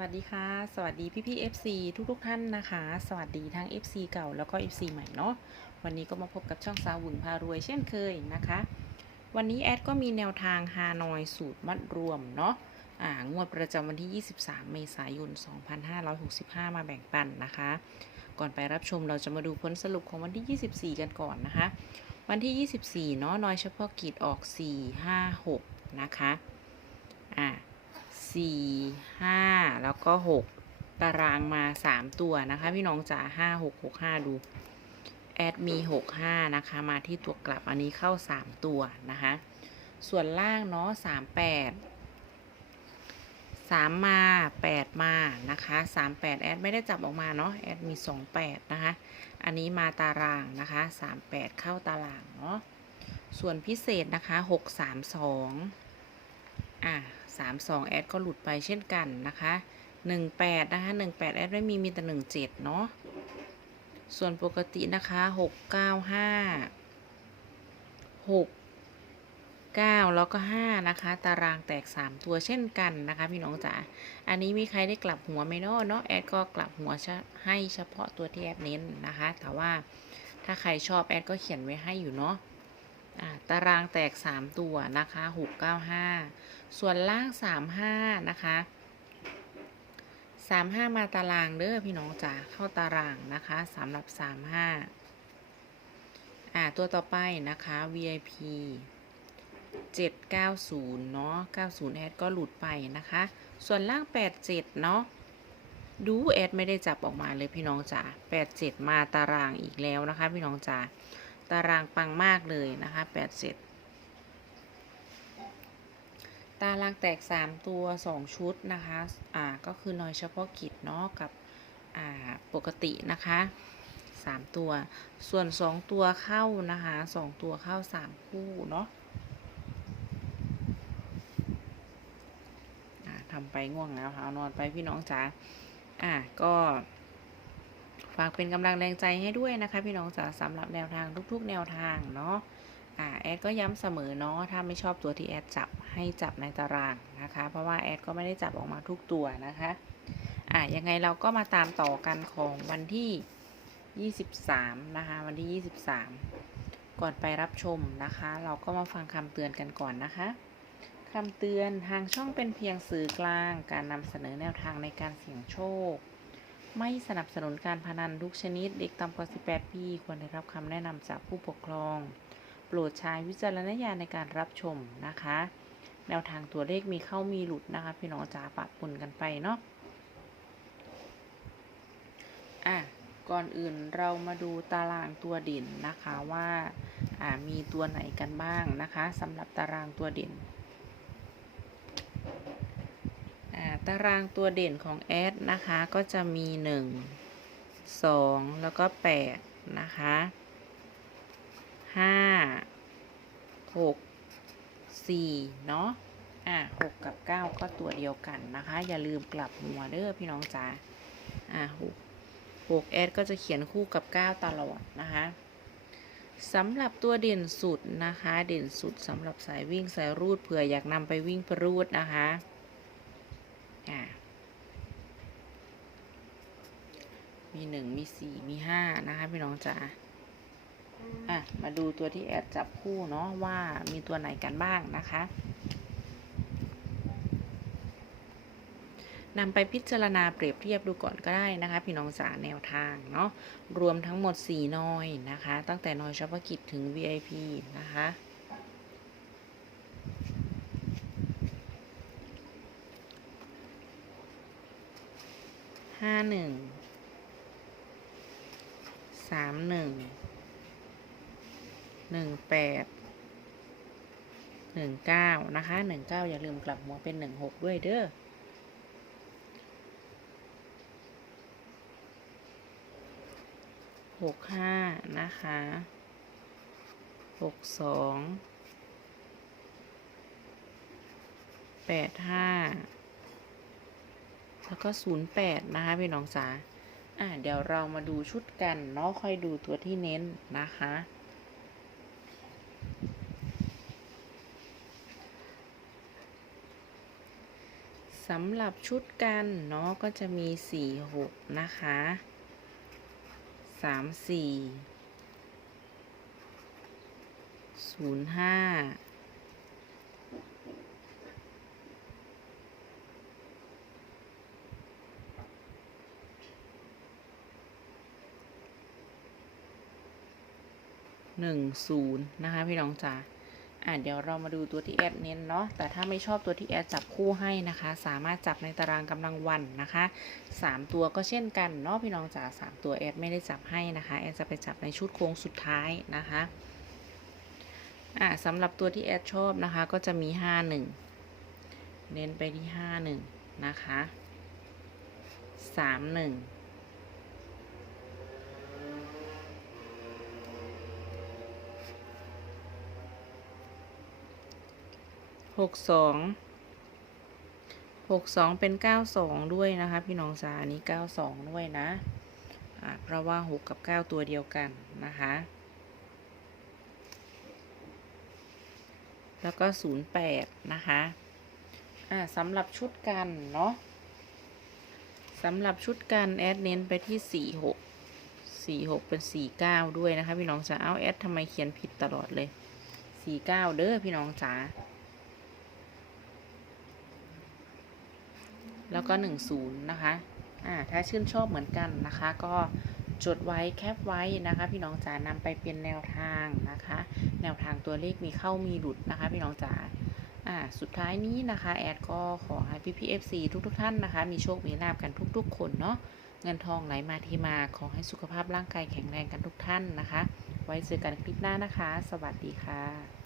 วัสดีค่ะ สวัสดีพี่พี่ FC ทุกทุกท่านนะคะ สวัสดีทั้ง FC เก่าแล้วก็ FC ใหม่เนาะวันนี้ก็มาพบกับช่องซาวหวึงพารวยเช่นเคยนะคะ วันนี้แอดก็มีแนวทางฮานอยสูตรมัดรวมเนาะอ่างวดประจำวันที่ 23 เมษายน 2565 มาแบ่งปันนะคะ ก่อนไปรับชมเราจะมาดูผลสรุปของวันที่ 24 กันก่อนนะคะ วันที่ 24 เนาะนอยเฉพาะกิจออก 4 5 6 นะคะอ่า สี่ห้าแล้วก็หกตารางมาสามตัวนะคะ พี่น้องจ๋าห้าหกหกห้าดูแอดมีหกห้านะคะ มาที่ตัวกลับอันนี้เข้าสามตัวนะคะ ส่วนล่างเนาะสามแปดสามมาแปดมานะคะสามแปดแอดไม่ได้จับออกมาเนาะแอดมีสองแปดนะคะ อันนี้มาตารางนะคะสามแปดเข้าตารางเนาะส่วนพิเศษนะคะหกสามสองอะ สามสองแอดก็หลุดไปเช่นกันนะคะหนึ่งแปดนะคะหนึ่งแปดแอดไม่มีมีแต่หนึ่งเจ็ดเนาะส่วนปกตินะคะหกเก้าห้าหกเก้าแล้วก็ห้านะคะ ตารางแตกสามตัวเช่นกันนะคะ พี่น้องจ๋าอันนี้มีใครได้กลับหัวไหมเนาะเนาะแอดก็กลับหัวให้เฉพาะตัวที่แอดเน้นนะคะ แต่ว่าถ้าใครชอบแอดก็เขียนไว้ให้อยู่เนาะตารางแตกสามตัวนะคะหกเก้าห้า ส่วนล่างสามห้านะคะสามห้ามาตารางเด้อพี่น้องจ๋าเข้าตารางนะคะสำหรับสามห้าอ่าตัวต่อไปนะคะ VIP 790เนาะ90แอดก็หลุดไปนะคะ ส่วนล่าง 87 เนาะดูแอดไม่ได้จับออกมาเลยพี่น้องจ๋า87 มาตารางอีกแล้วนะคะ พี่น้องจ๋าตารางปังมากเลยนะคะ 87 ตารางแตก 3 ตัว 2 ชุดนะคะอ่าก็คือน้อยเฉพาะกิจเนาะกับอ่าปกตินะคะ 3 ตัว ส่วน 2 ตัวเข้านะคะ 2 ตัวเข้า 3 คู่เนาะอ่าทำไปง่วงแล้วค่ะนอนไปพี่น้องจ๋าอ่าก็ฝากเป็นกำลังแรงใจให้ด้วยนะคะ พี่น้องจ๋าสำหรับแนวทางทุก ๆ แนวทางเนาะ อ่าแอดก็ย้ำเสมอเนาะถ้าไม่ชอบตัวที่แอดจับให้จับในตารางนะคะ เพราะว่าแอดก็ไม่ได้จับออกมาทุกตัวนะคะอ่ายังไงเราก็มาตามต่อกันของวันที่ 23 นะคะ วันที่ 23 ก่อนไปรับชมนะคะ เราก็มาฟังคำเตือนกันก่อนนะคะคำเตือนทางช่องเป็นเพียงสื่อกลาง การนำเสนอแนวทางในการเสี่ยงโชค ไม่สนับสนุนการพนันทุกชนิด เด็กต่ำกว่า 18 ปี ควรได้รับคำแนะนำจากผู้ปกครอง โปรดใช้วิจารณญาณในการรับชมนะคะ แนวทางตัวเลขมีเข้ามีหลุดนะคะ พี่น้องจ๋าปะปนกันไปเนาะอะก่อนอื่นเรามาดูตารางตัวเด่นนะคะว่าอ่ามีตัวไหนกันบ้างนะคะสำหรับตารางตัวเด่นอ่าตารางตัวเด่นของแอดนะคะก็จะมี 1 2 แล้วก็ 8 นะคะ ห้าหกสี่เนาะอะหกกับเก้าก็ตัวเดียวกันนะคะ อย่าลืมกลับหัวเด้อพี่น้องจ๋าอะหกหกแอดก็จะเขียนคู่กับเก้าตลอดนะคะสำหรับตัวเด่นสุดนะคะ เด่นสุดสำหรับสายวิ่งสายรูดเผื่ออยากนำไปวิ่งปรูดนะคะอะมีหนึ่งมีสี่มีห้านะคะพี่น้องจ๋า อะมาดูตัวที่แอดจับคู่เนาะว่ามีตัวไหนกันบ้างนะคะนำไปพิจารณาเปรียบเทียบดูก่อนก็ได้นะคะ พี่น้องจ๋าแนวทางเนาะรวมทั้งหมด 4น้อยนะคะ ตั้งแต่น้อยเฉพาะกิจถึง VIP นะคะห้าหนึ่งสามหนึ่ง หนึ่งแปดหนึ่งเก้านะคะหนึ่งเก้าอย่าลืมกลับหัวเป็นหนึ่งหกด้วยเด้อหกห้านะคะหกสองแปดห้าแล้วก็ศูนย์แปดนะคะพี่น้องจ๋าอะเดี๋ยวเรามาดูชุดกันเนาะค่อยดูตัวที่เน้นนะคะ สำหรับชุดกันเนาะก็จะมีสี่หกนะคะสามสี่ศูนย์ห้าหนึ่งศูนย์นะคะ พี่น้องจ๋า่ะเดี๋ยวเรามาดูตัวที่แอดเน้นเนาะแต่ถ้าไม่ชอบตัวที่แอดจับคู่ให้นะคะ สามารถจับในตารางกำลังวันนะคะ 3 ตัวก็เช่นกันเนาะพี่น้องจ๋า3ตัวแอดไม่ได้จับให้นะคะแอดจะไปจับในชุดโค้งสุดท้ายนะคะอ่าสำหรับตัวที่แอดชอบนะคะ ก็จะมี 51 เน้นไปที่ 51 นะคะ 31 หกสองหกสองเป็นเก้าสองด้วยนะคะ พี่น้องจ๋าอันนี้เก้าสองด้วยนะเพราะว่าหกกับเก้าตัวเดียวกันนะคะ แล้วก็ศูนย์แปดนะคะอ่าสำหรับชุดกันเนาะสำหรับชุดกันแอดเน้นไปที่สี่หกสี่หกเป็นสี่เก้าด้วยนะคะ พี่น้องจ๋าเอาแอดทำไมเขียนผิดตลอดเลยสี่เก้าเด้อพี่น้องจ๋า แล้วก็หนึ่งศูนย์นะคะ อ่า ถ้าชื่นชอบเหมือนกันนะคะ ก็จดไว้แคปไว้นะคะ พี่น้องจ๋านำไปเป็นแนวทางนะคะ แนวทางตัวเลขมีเข้ามีหลุดนะคะ พี่น้องจ๋าอ่า สุดท้ายนี้นะคะ แอดก็ขอให้พี่พีเอฟซีทุกๆทท่านนะคะ มีโชค มีลาบกันทุก ๆ คนเนาะ เงินทองไหลมาเที่มา ขอให้สุขภาพร่างกายแข็งแรงกันทุกท่านนะคะ ไว้เจอกันคลิปหน้านะคะ สวัสดีค่ะ